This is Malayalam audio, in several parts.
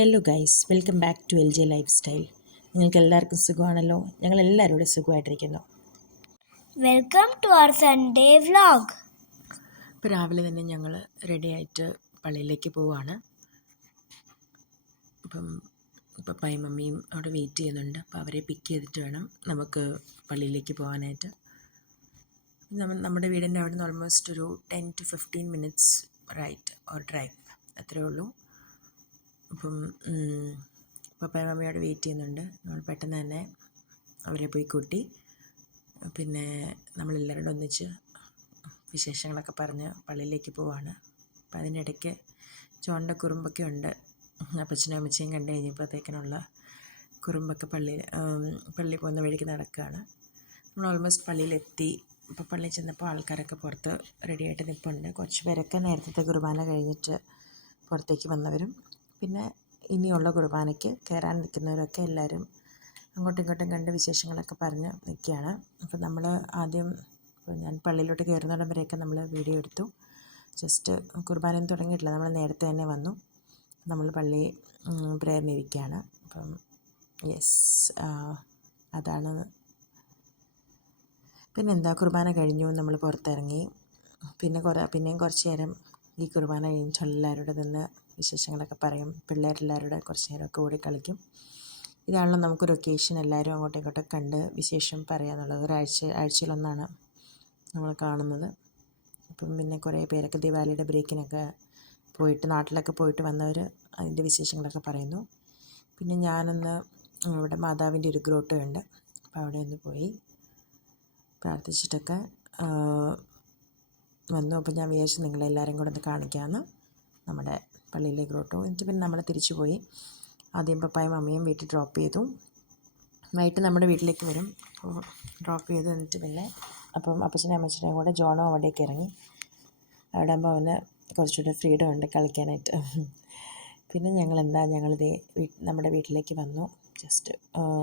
Hello guys, welcome back to LJ lifestyle. നിങ്ങൾക്ക് എല്ലാവർക്കും സുഖമാണല്ലോ? ഞങ്ങളെല്ലാവരും ഇവിടെ സുഖമായിട്ടിരിക്കുന്നു. Welcome to our Sunday vlog. ഇപ്പോൾ രാവിലെ തന്നെ ഞങ്ങൾ റെഡി ആയിട്ട് പള്ളിയിലേക്ക് പോവുകയാണ്. പപ്പായും മമ്മിയും അവിടെ വെയിറ്റ് ചെയ്യുന്നുണ്ട്. അപ്പോൾ അവരെ പിക്ക് ചെയ്തിട്ട് വേണം നമുക്ക് പള്ളിയിലേക്ക് പോകാനായിട്ട്. നമ്മുടെ വീടിൻ്റെ അവിടെ നിന്ന് ഓൾമോസ്റ്റ് ഒരു 10 to 15 minutes ride or drive, അത്രയേ ഉള്ളൂ. അപ്പം പപ്പായ മമ്മിയോട് വെയിറ്റ് ചെയ്യുന്നുണ്ട്. നമ്മൾ പെട്ടെന്ന് തന്നെ അവരെ പോയി കൂട്ടി. പിന്നെ നമ്മളെല്ലാവരോടും ഒന്നിച്ച് വിശേഷങ്ങളൊക്കെ പറഞ്ഞ് പള്ളിയിലേക്ക് പോവാണ്. അപ്പം അതിനിടയ്ക്ക് ജോണിൻ്റെ കുറുമ്പൊക്കെ ഉണ്ട്. അപ്പച്ചനും അമ്മച്ചയും കണ്ടു കഴിഞ്ഞപ്പോഴത്തേക്കിനുള്ള കുറുമ്പൊക്കെ പള്ളിയിൽ പോകുന്ന വഴിക്ക് നടക്കുകയാണ്. നമ്മൾ ഓൾമോസ്റ്റ് പള്ളിയിലെത്തി. ഇപ്പോൾ പള്ളിയിൽ ചെന്നപ്പോൾ ആൾക്കാരൊക്കെ പുറത്ത് റെഡിയായിട്ട് നിൽപ്പുണ്ട്. കുറച്ച് പേരൊക്കെ നേരത്തെ കുർബാന കഴിഞ്ഞിട്ട് പുറത്തേക്ക് വന്നവരും പിന്നെ ഇനിയുള്ള കുർബാനയ്ക്ക് കയറാൻ നിൽക്കുന്നവരൊക്കെ എല്ലാവരും അങ്ങോട്ടും ഇങ്ങോട്ടും കണ്ട് വിശേഷങ്ങളൊക്കെ പറഞ്ഞ് നിൽക്കുകയാണ്. അപ്പോൾ നമ്മൾ ആദ്യം ഞാൻ പള്ളിയിലോട്ട് കയറുന്നിടം വരെയൊക്കെ നമ്മൾ വീഡിയോ എടുത്തു. ജസ്റ്റ് കുർബാനയൊന്നും തുടങ്ങിയിട്ടില്ല, നമ്മൾ നേരത്തെ തന്നെ വന്നു. നമ്മൾ പള്ളി പ്രേയറിനിരിക്കുകയാണ്. അപ്പം അതാണ്. പിന്നെന്താ, കുർബാന കഴിഞ്ഞു, നമ്മൾ പുറത്തിറങ്ങി. പിന്നെയും കുറച്ച് നേരം ഈ കുർബാന കഴിഞ്ഞിട്ട് എല്ലാവരോടും നിന്ന് വിശേഷങ്ങളൊക്കെ പറയും. പിള്ളേരെല്ലാവരുടെ കുറച്ച് നേരമൊക്കെ ഓടി കളിക്കും. ഇതാണല്ലോ നമുക്കൊരു ഒക്കേഷൻ, എല്ലാവരും അങ്ങോട്ടും ഇങ്ങോട്ടൊക്കെ കണ്ട് വിശേഷം പറയാന്നുള്ളത്. ആഴ്ചയിലൊന്നാണ് നമ്മൾ കാണുന്നത്. അപ്പം പിന്നെ കുറേ പേരൊക്കെ ദിവാലിയുടെ ബ്രേക്കിനൊക്കെ നാട്ടിലൊക്കെ പോയിട്ട് വന്നവർ അതിൻ്റെ വിശേഷങ്ങളൊക്കെ പറയുന്നു. പിന്നെ ഞാനൊന്ന് ഇവിടെ മാതാവിൻ്റെ ഒരു ഗ്രോട്ടോയുണ്ട്, അപ്പോൾ അവിടെ ഒന്ന് പോയി പ്രാർത്ഥിച്ചിട്ടൊക്കെ വന്നു. അപ്പോൾ ഞാൻ വിചാരിച്ചു നിങ്ങളെല്ലാവരും കൂടെ ഒന്ന് കാണിക്കാമെന്ന് നമ്മുടെ പള്ളിയിലെ ഗ്രോട്ടോ. എന്നിട്ട് പിന്നെ നമ്മൾ തിരിച്ചു പോയി. ആദ്യം പപ്പായും മമ്മിയും വീട്ടിൽ ഡ്രോപ്പ് ചെയ്തു. വൈകിട്ട് നമ്മുടെ വീട്ടിലേക്ക് വരും. ഡ്രോപ്പ് ചെയ്തു എന്നിട്ട് പിന്നെ അപ്പം അപ്പച്ചനും അമ്മച്ചനും കൂടെ ജോണോ അവിടേക്ക് ഇറങ്ങി. അവിടെ ആകുമ്പോൾ അവന് കുറച്ചുകൂടെ ഫ്രീഡം ഉണ്ട് കളിക്കാനായിട്ട്. പിന്നെ ഞങ്ങളിതേ നമ്മുടെ വീട്ടിലേക്ക് വന്നു. ജസ്റ്റ്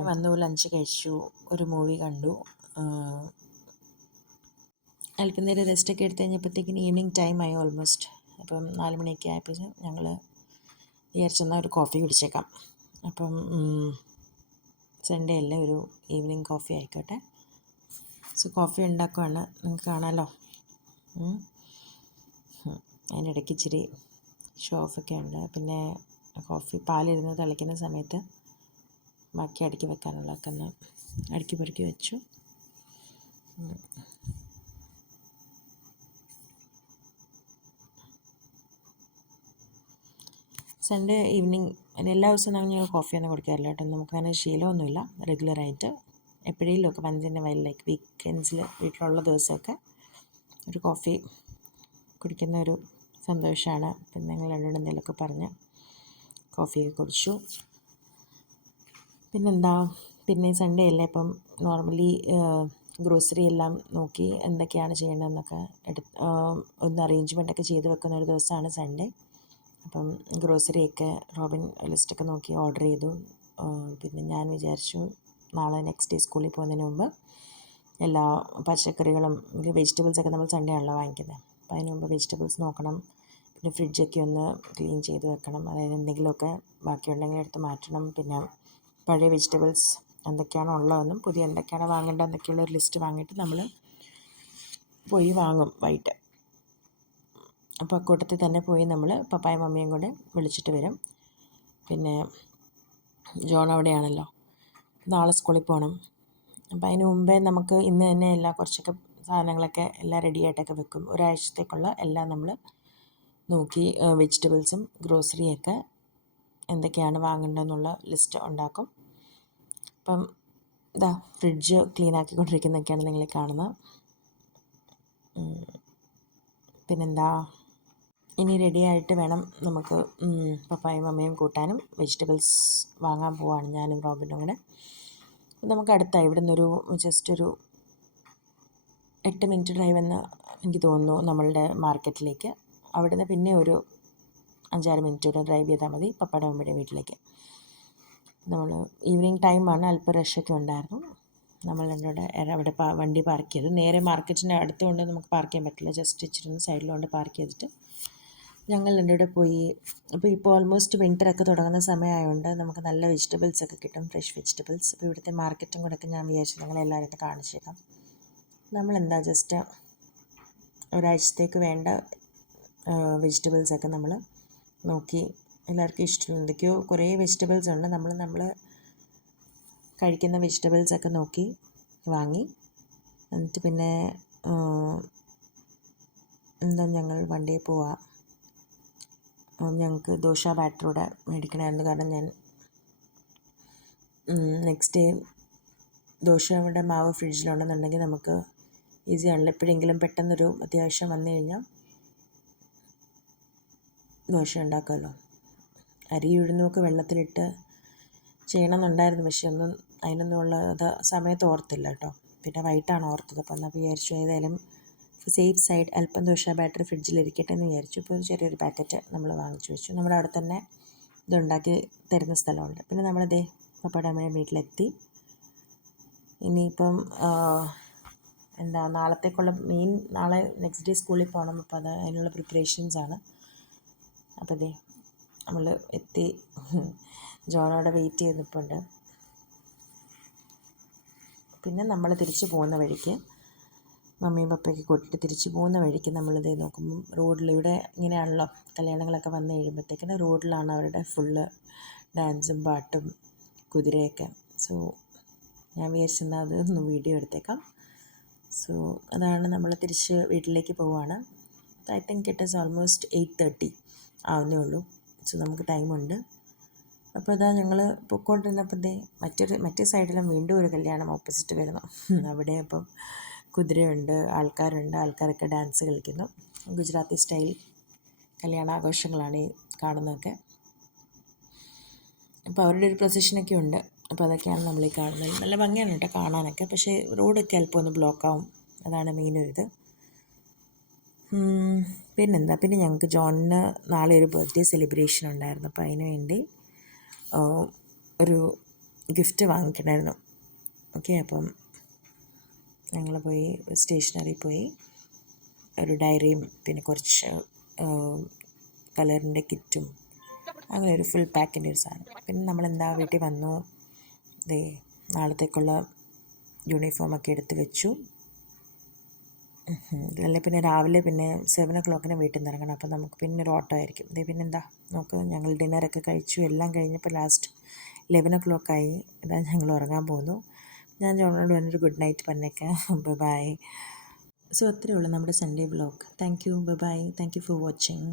വന്നു, ലഞ്ച് കഴിച്ചു, ഒരു മൂവി കണ്ടു. അല്പനേരം റെസ്റ്റൊക്കെ എടുത്ത് കഴിഞ്ഞപ്പോഴത്തേക്കിന് ഈവനിങ് ടൈമായി ഓൾമോസ്റ്റ്. അപ്പം 4 മണിയൊക്കെ ആയപ്പോൾ ഞങ്ങൾ വിചാരിച്ചെന്നാൽ ഒരു കോഫി കുടിച്ചേക്കാം. അപ്പം സൺഡേ അല്ലേ, ഒരു ഈവനിങ് കോഫി ആയിക്കോട്ടെ. സോ കോഫി ഉണ്ടാക്കുവാണ്, നിങ്ങൾക്ക് കാണാമല്ലോ. അതിനിടയ്ക്ക് ഇച്ചിരി ഷോ ഓഫൊക്കെ ഉണ്ട്. പിന്നെ കോഫി പാലിരുന്ന് തിളയ്ക്കുന്ന സമയത്ത് ബാക്കി അടുക്കി വെക്കാനുള്ളതൊക്കെ ഒന്ന് അടുക്കി പെറുക്കി വെച്ചു. സൺഡേ ഈവനിങ് എല്ലാ ദിവസവും ഞങ്ങൾ കോഫിയൊന്നും കുടിക്കാറില്ല കേട്ടോ. നമുക്കങ്ങനെ ശീലമൊന്നുമില്ല റെഗുലറായിട്ട്. എപ്പോഴേലുമൊക്കെ once in a while, like വീക്കെൻഡ്സിൽ വീട്ടിലുള്ള ദിവസമൊക്കെ ഒരു കോഫി കുടിക്കുന്ന ഒരു സന്തോഷമാണ്. പിന്നെ ഞങ്ങൾ രണ്ടുകൂടെ എന്തെങ്കിലുമൊക്കെ പറഞ്ഞ് കോഫിയൊക്കെ കുടിച്ചു. പിന്നെ സൺഡേ അല്ലേ, ഇപ്പം നോർമലി ഗ്രോസറി എല്ലാം നോക്കി എന്തൊക്കെയാണ് ചെയ്യേണ്ടതെന്നൊക്കെ ഒന്ന് അറേഞ്ച്മെൻറ്റൊക്കെ ചെയ്ത് വെക്കുന്ന ഒരു ദിവസമാണ് സൺഡേ. അപ്പം ഗ്രോസറിയൊക്കെ റോബിൻ ലിസ്റ്റൊക്കെ നോക്കി ഓർഡർ ചെയ്തു. പിന്നെ ഞാൻ വിചാരിച്ചു നാളെ നെക്സ്റ്റ് ഡേ സ്കൂളിൽ പോകുന്നതിന് മുമ്പ് എല്ലാ പച്ചക്കറികളും വെജിറ്റബിൾസൊക്കെ നമ്മൾ സൺഡേ ആണല്ലോ വാങ്ങിക്കുന്നത്. അപ്പോൾ അതിന് മുമ്പ് വെജിറ്റബിൾസ് നോക്കണം. പിന്നെ ഫ്രിഡ്ജൊക്കെ ഒന്ന് ക്ലീൻ ചെയ്ത് വെക്കണം. അതായത് എന്തെങ്കിലുമൊക്കെ ബാക്കിയുണ്ടെങ്കിൽ എടുത്ത് മാറ്റണം. പിന്നെ പഴയ വെജിറ്റബിൾസ് എന്തൊക്കെയാണോ ഉള്ളതെന്നും പുതിയ എന്തൊക്കെയാണ് വാങ്ങേണ്ടതെന്നൊക്കെയുള്ളൊരു ലിസ്റ്റ് വാങ്ങിയിട്ട് നമ്മൾ പോയി വാങ്ങും വൈകിട്ട്. അപ്പോൾ കൂട്ടത്തിൽ തന്നെ പോയി നമ്മൾ പപ്പായും മമ്മിയും കൂടെ വിളിച്ചിട്ട് വരും. പിന്നെ ജോൺ അവിടെയാണല്ലോ, നാളെ സ്കൂളിൽ പോകണം. അപ്പോൾ അതിന് മുമ്പേ നമുക്ക് ഇന്ന് തന്നെ കുറച്ചൊക്കെ സാധനങ്ങളൊക്കെ എല്ലാം റെഡിയായിട്ടൊക്കെ വെക്കും. ഒരാഴ്ചത്തേക്കുള്ള എല്ലാം നമ്മൾ നോക്കി വെജിറ്റബിൾസും ഗ്രോസറിയൊക്കെ എന്തൊക്കെയാണ് വാങ്ങേണ്ടതെന്നുള്ള ലിസ്റ്റ് ഉണ്ടാക്കും. അപ്പം ഫ്രിഡ്ജ് ക്ലീൻ ആക്കിക്കൊണ്ടിരിക്കുന്നതൊക്കെയാണ് നിങ്ങൾ കാണുന്നത്. പിന്നെന്താ, ഇനി റെഡിയായിട്ട് വേണം നമുക്ക് പപ്പായും മമ്മിയും കൂട്ടാനും വെജിറ്റബിൾസ് വാങ്ങാൻ പോവാണ് ഞാനും റോബിനും കൂടെ. നമുക്ക് അടുത്തായി ഇവിടെ നിന്നൊരു ജസ്റ്റ് ഒരു 8 മിനിറ്റ് ഡ്രൈവ് എന്ന് എനിക്ക് തോന്നുന്നു നമ്മളുടെ മാർക്കറ്റിലേക്ക്. അവിടെ നിന്ന് പിന്നെ ഒരു 5-6 മിനിറ്റ് കൂടെ ഡ്രൈവ് ചെയ്താൽ മതി പപ്പയുടെ മമ്മിയുടെ വീട്ടിലേക്ക്. നമ്മൾ ഈവനിങ് ടൈമാണ്, അല്പം റഷൊക്കെ ഉണ്ടായിരുന്നു. നമ്മൾ എന്നോട് അവിടെ വണ്ടി പാർക്ക് ചെയ്തു. നേരെ മാർക്കറ്റിൻ്റെ അടുത്തുകൊണ്ട് നമുക്ക് പാർക്ക് ചെയ്യാൻ പറ്റില്ല. ജസ്റ്റ് ഇച്ചിരി സൈഡിലുകൊണ്ട് പാർക്ക് ചെയ്തിട്ട് ഞങ്ങൾ എൻ്റെ കൂടെ പോയി. അപ്പോൾ ഇപ്പോൾ ഓൾമോസ്റ്റ് വിൻ്ററൊക്കെ തുടങ്ങുന്ന സമയമായതുകൊണ്ട് നമുക്ക് നല്ല വെജിറ്റബിൾസൊക്കെ കിട്ടും, ഫ്രഷ് വെജിറ്റബിൾസ്. അപ്പോൾ ഇവിടുത്തെ മാർക്കറ്റും കൂടെയൊക്കെ ഞാൻ വിചാരിച്ചു നിങ്ങളെല്ലാവരും കാണിച്ചേക്കാം. നമ്മളെന്താ ജസ്റ്റ് ഒരാഴ്ചത്തേക്ക് വേണ്ട വെജിറ്റബിൾസൊക്കെ നമ്മൾ നോക്കി. എല്ലാവർക്കും ഇഷ്ടം എന്തൊക്കെയോ കുറേ വെജിറ്റബിൾസ് ഉണ്ട്. നമ്മൾ കഴിക്കുന്ന വെജിറ്റബിൾസൊക്കെ നോക്കി വാങ്ങി. എന്നിട്ട് പിന്നെ എന്താ ഞങ്ങൾ വൺ ഡേ പോവാം. ഞങ്ങൾക്ക് ദോശ ബാറ്ററൂടെ മേടിക്കണമായിരുന്നു. കാരണം ഞാൻ നെക്സ്റ്റ് ഡേ ദോശയുടെ മാവ് ഫ്രിഡ്ജിലുണ്ടെന്നുണ്ടെങ്കിൽ നമുക്ക് ഈസി ആണല്ലോ. എപ്പോഴെങ്കിലും പെട്ടെന്നൊരു അത്യാവശ്യം വന്നു കഴിഞ്ഞാൽ ദോശ ഉണ്ടാക്കാമല്ലോ. അരി ഉഴുന്നുമൊക്കെ വെള്ളത്തിലിട്ട് ചെയ്യണമെന്നുണ്ടായിരുന്നു, പക്ഷെ അതിനൊന്നും ഉള്ള സമയത്ത് ഓർത്തില്ല കേട്ടോ. പിന്നെ വൈകിട്ടാണ് ഓർത്തത്. അപ്പോൾ എന്നാൽ വിചാരിച്ചു ഏതായാലും സേഫ് സൈഡ് അല്പം ദോശ ബാറ്ററി ഫ്രിഡ്ജിലിരിക്കട്ടെ എന്ന് വിചാരിച്ചു. ഇപ്പോൾ ചെറിയൊരു പാക്കറ്റ് നമ്മൾ വാങ്ങിച്ചു വെച്ചു. നമ്മുടെ അവിടെ തന്നെ ഇതുണ്ടാക്കി തരുന്ന സ്ഥലമുണ്ട്. പിന്നെ നമ്മളതേ പപ്പയുടെ അമ്മയുടെ വീട്ടിലെത്തി. ഇനിയിപ്പം നാളത്തേക്കുള്ള നാളെ നെക്സ്റ്റ് ഡേ സ്കൂളിൽ പോകണം. അപ്പോൾ അതിനുള്ള പ്രിപ്പറേഷൻസാണ്. അപ്പോൾ ദേ നമ്മൾ എത്തി. ജോണോടെ വെയിറ്റ് ചെയ്ത് നിൽപ്പുണ്ട്. പിന്നെ നമ്മൾ തിരിച്ച് പോകുന്ന വഴിക്ക് മമ്മിയും പപ്പയൊക്കെ കൂട്ടിയിട്ട് തിരിച്ച് പോകുന്ന വഴിക്ക് നമ്മളിതേ നോക്കുമ്പം റോഡിലിവിടെ ഇങ്ങനെയാണല്ലോ കല്യാണങ്ങളൊക്കെ വന്നു കഴിയുമ്പോഴത്തേക്കിന് റോഡിലാണ് അവരുടെ ഫുള്ള് ഡാൻസും പാട്ടും കുതിരയൊക്കെ. സോ ഞാൻ വിചാരിച്ചെന്നാൽ അതൊന്ന് വീഡിയോ എടുത്തേക്കാം. സോ അതാണ് നമ്മൾ തിരിച്ച് വീട്ടിലേക്ക് പോവുകയാണ്. I think it is almost 8:30 ആവുന്നേ ഉള്ളൂ. സോ നമുക്ക് ടൈമുണ്ട്. അപ്പോൾ അതാ ഞങ്ങൾ പൊയ്ക്കൊണ്ടിരുന്നപ്പോൾ മറ്റേ സൈഡിലും വീണ്ടും ഒരു കല്യാണം ഓപ്പോസിറ്റ് വരുന്നു. അവിടെ അപ്പം കുതിരയുണ്ട്, ആൾക്കാരൊക്കെ ഡാൻസ് കളിക്കുന്നു. ഗുജറാത്തി സ്റ്റൈൽ കല്യാണാഘോഷങ്ങളാണ് ഈ കാണുന്നതൊക്കെ. അപ്പോൾ അവരുടെ ഒരു പ്രൊസഷനൊക്കെ ഉണ്ട്. അപ്പോൾ അതൊക്കെയാണ് നമ്മളീ കാണുന്നത്. നല്ല ഭംഗിയാണ് കേട്ടോ കാണാനൊക്കെ. പക്ഷേ റോഡൊക്കെ അല്പം ഒന്ന് ബ്ലോക്കാവും, അതാണ് മെയിനൊരിത്. പിന്നെന്താ, പിന്നെ ഞങ്ങൾക്ക് ജോണിന് നാളെ ഒരു ബർത്ത്ഡേ സെലിബ്രേഷൻ ഉണ്ടായിരുന്നു. അപ്പോൾ അതിന് വേണ്ടി ഒരു ഗിഫ്റ്റ് വാങ്ങിക്കണമായിരുന്നു. ഓക്കെ, അപ്പം ഞങ്ങൾ പോയി സ്റ്റേഷനറി പോയി ഒരു ഡയറിയും പിന്നെ കുറച്ച് കളറിൻ്റെ കിറ്റും അങ്ങനെ ഒരു ഫുൾ പാക്കിൻ്റെ ഒരു സാധനം. പിന്നെ നമ്മളെന്താ വീട്ടിൽ വന്നു. നാളത്തേക്കുള്ള യൂണിഫോമൊക്കെ എടുത്ത് വെച്ചു. അല്ലെ പിന്നെ രാവിലെ പിന്നെ 7 o'clock വീട്ടിൽ നിന്ന് ഇറങ്ങണം. അപ്പോൾ നമുക്ക് പിന്നെ ഒരു ഓട്ടോ ആയിരിക്കും. പിന്നെന്താ നോക്ക്, ഞങ്ങൾ ഡിന്നറൊക്കെ കഴിച്ചു. എല്ലാം കഴിഞ്ഞപ്പോൾ ലാസ്റ്റ് 11 o'clock ആയി. ഇതാ ഞങ്ങൾ ഉറങ്ങാൻ പോകുന്നു. ഞാൻ ജോണോട് പറഞ്ഞൊരു ഗുഡ് നൈറ്റ് പറഞ്ഞേക്കാം. ബൈ. സോ അത്രയേ ഉള്ളൂ നമ്മുടെ Sunday vlog. Thank you, bye. Thank you for watching.